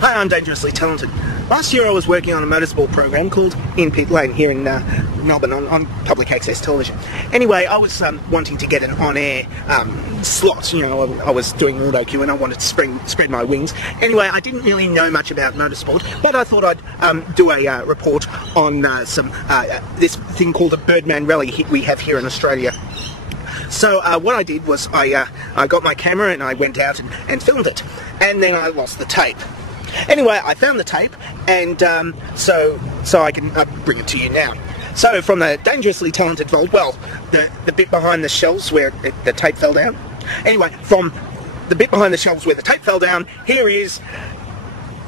Hi, I'm Dangerously Talented. Last year I was working on a motorsport program called In Pit Lane here in Melbourne on public access television. Anyway, I was wanting to get an on-air slot. You know, I was doing auto-cue and I wanted to spread my wings. Anyway, I didn't really know much about motorsport, but I thought I'd do a report on this thing called a Birdman Rally we have here in Australia. So what I did was I got my camera and I went out and filmed it, and then I lost the tape. Anyway, I found the tape, and so I can bring it to you now. So from the Dangerously Talented vault, well, the bit behind the shelves where the tape fell down. Anyway, from the bit behind the shelves where the tape fell down, here is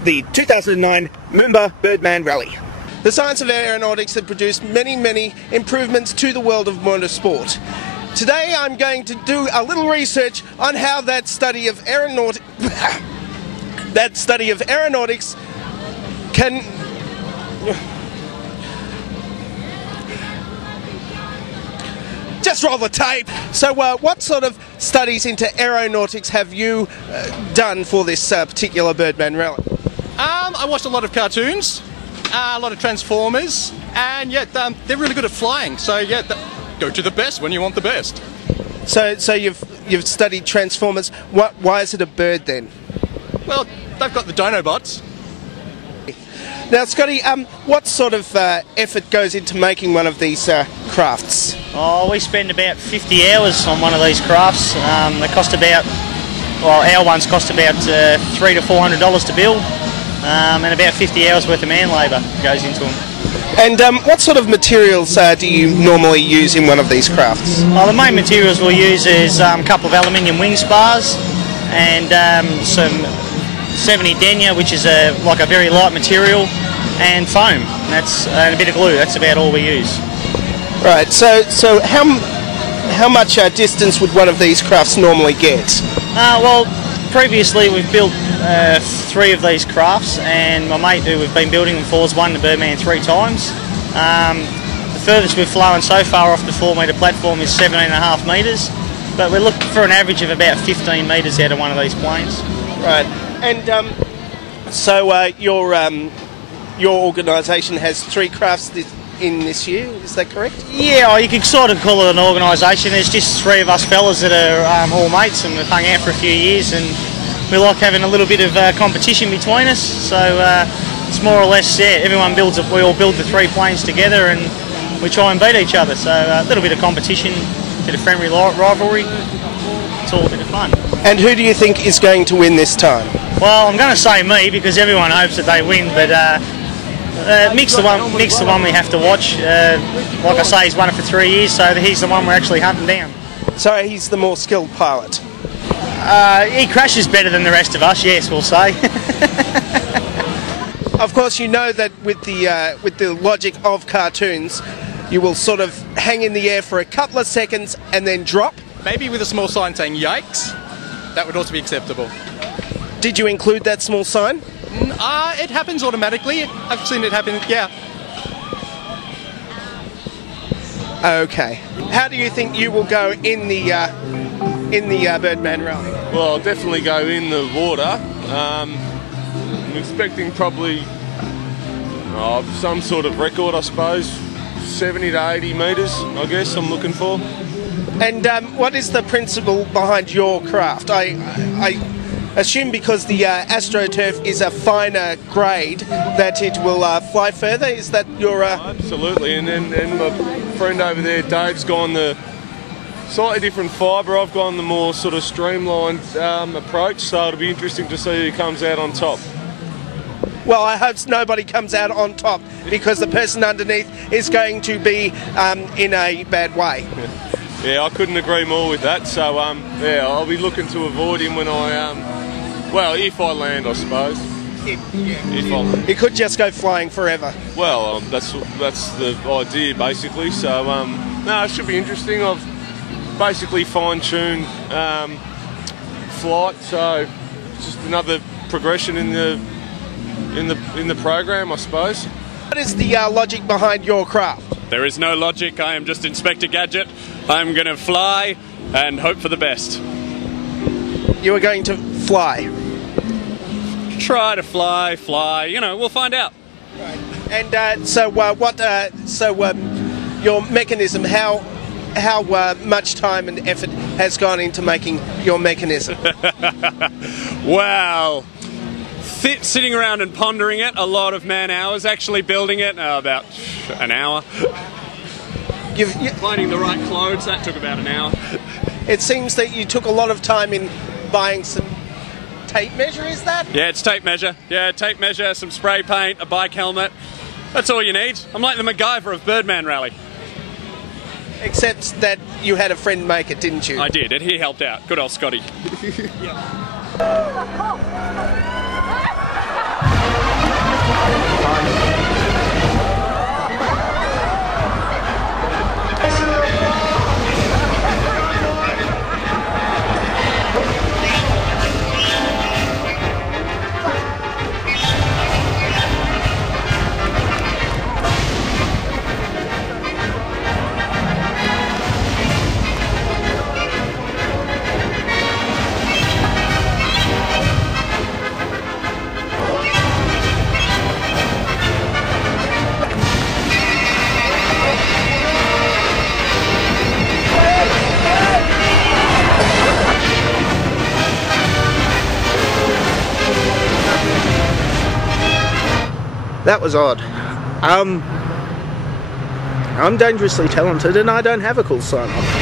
the 2009 Moomba Birdman Rally. The science of aeronautics has produced many improvements to the world of motorsport. Today I'm going to do a little research on how that study of aeronautics can just roll the tape. So what sort of studies into aeronautics have you done for this particular Birdman Rally? I watched a lot of cartoons, a lot of Transformers, and yeah, they're really good at flying. So yeah, go to the best when you want the best. So you've studied Transformers. Why is it a bird then? Well, they've got the Dinobots. Now, Scotty, what sort of effort goes into making one of these crafts? Oh, we spend about 50 hours on one of these crafts. They cost about, well, our ones cost about $300 to $400 to build, and about 50 hours worth of man labour goes into them. And what sort of materials do you normally use in one of these crafts? Well, the main materials we'll use is a couple of aluminium wing spars and some 70 denier, which is like a very light material, and foam. And a bit of glue. That's about all we use. Right. So how much distance would one of these crafts normally get? Well, previously we've built 3 of these crafts, and my mate who we've been building them for has won the Birdman 3 times. The furthest we've flown so far off the 4-metre platform is 17.5 metres, but we're looking for an average of about 15 metres out of one of these planes. Right. And so your organisation has 3 crafts in this year, is that correct? Yeah, you could sort of call it an organisation. There's just 3 of us fellas that are all mates, and we've hung out for a few years, and we like having a little bit of competition between us. So it's more or less, yeah, we all build the 3 planes together, and we try and beat each other. So a little bit of competition, a bit of friendly rivalry. It's all a bit of fun. And who do you think is going to win this time? Well, I'm going to say me, because everyone hopes that they win, but Mick's the one we have to watch. Like I say, he's won it for 3 years, so he's the one we're actually hunting down. So he's the more skilled pilot? He crashes better than the rest of us, yes, we'll say. Of course, you know that with the logic of cartoons, you will sort of hang in the air for a couple of seconds and then drop. Maybe with a small sign saying "Yikes," that would also be acceptable. Did you include that small sign? It happens automatically. I've seen it happen, yeah. Okay. How do you think you will go in the Birdman Rally? Well, I'll definitely go in the water. I'm expecting probably some sort of record, I suppose. 70 to 80 metres, I guess I'm looking for. And what is the principle behind your craft? I assume because the AstroTurf is a finer grade that it will fly further. Is that your... Absolutely, and my friend over there, Dave's gone the slightly different fibre. I've gone the more sort of streamlined approach, so it'll be interesting to see who comes out on top. Well, I hope nobody comes out on top, because the person underneath is going to be in a bad way. Yeah, I couldn't agree more with that. So, yeah, I'll be looking to avoid him when well, if I land, I suppose. If I land. He could just go flying forever. Well, that's the idea, basically. So, no, it should be interesting. I've basically fine-tuned flight, so it's just another progression in the program, I suppose. What is the logic behind your craft? There is no logic. I am just Inspector Gadget. I'm going to fly and hope for the best. You are going to fly. Try to fly, you know, we'll find out. Right. And your mechanism, how much time and effort has gone into making your mechanism? Well, sitting around and pondering it, a lot of man hours. Actually building it, about an hour. Finding the right clothes, that took about an hour. It seems that you took a lot of time in buying some tape measure, is that? Yeah, it's tape measure. Yeah, tape measure, some spray paint, a bike helmet. That's all you need. I'm like the MacGyver of Birdman Rally. Except that you had a friend make it, didn't you? I did, and he helped out. Good old Scotty. That was odd. I'm dangerously talented and I don't have a cool sign-off.